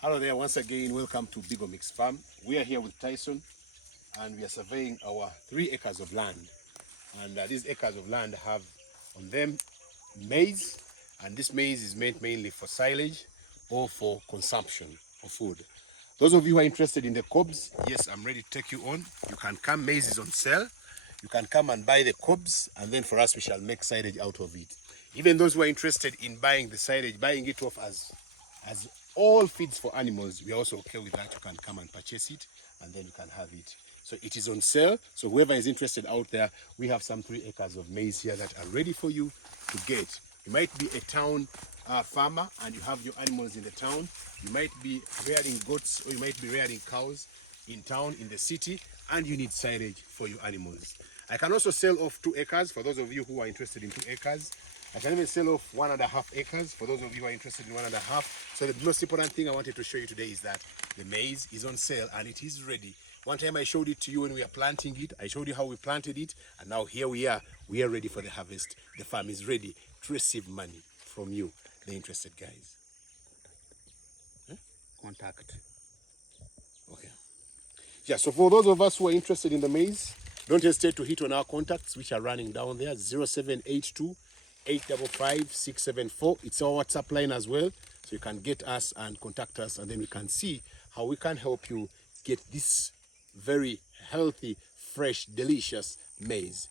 Hello there, once again, welcome to Big Mix Farm. We are here with Tyson and we are surveying our 3 acres of land. And these acres of land have on them maize, and this maize is meant mainly for silage or for consumption of food. Those of you who are interested in the cobs, yes, I'm ready to take you on. You can come, maize is on sale. You can come and buy the cobs, and then for us we shall make silage out of it. Even those who are interested in buying the silage, buying it off as all feeds for animals, we are also okay with that. You can come and purchase it and then you can have it. So it is on sale. So whoever is interested out there, we have some 3 acres of maize here that are ready for you to get. You might be a town farmer and you have your animals in the town. You might be rearing goats or you might be rearing cows in town, in the city, and you need silage for your animals. I can also sell off 2 acres for those of you who are interested in 2 acres. I can even sell off 1.5 acres for those of you who are interested in 1.5. So the most important thing I wanted to show you today is that the maize is on sale and it is ready. One time I showed it to you when we were planting it. I showed you how we planted it, and now here we are. We are ready for the harvest. The farm is ready to receive money from you, the interested guys. Contact. Okay. Yeah, so for those of us who are interested in the maize, don't hesitate to hit on our contacts, which are running down there, 0782 855 674. It's our WhatsApp line as well, so you can get us and contact us, and then we can see how we can help you get this very healthy, fresh, delicious maize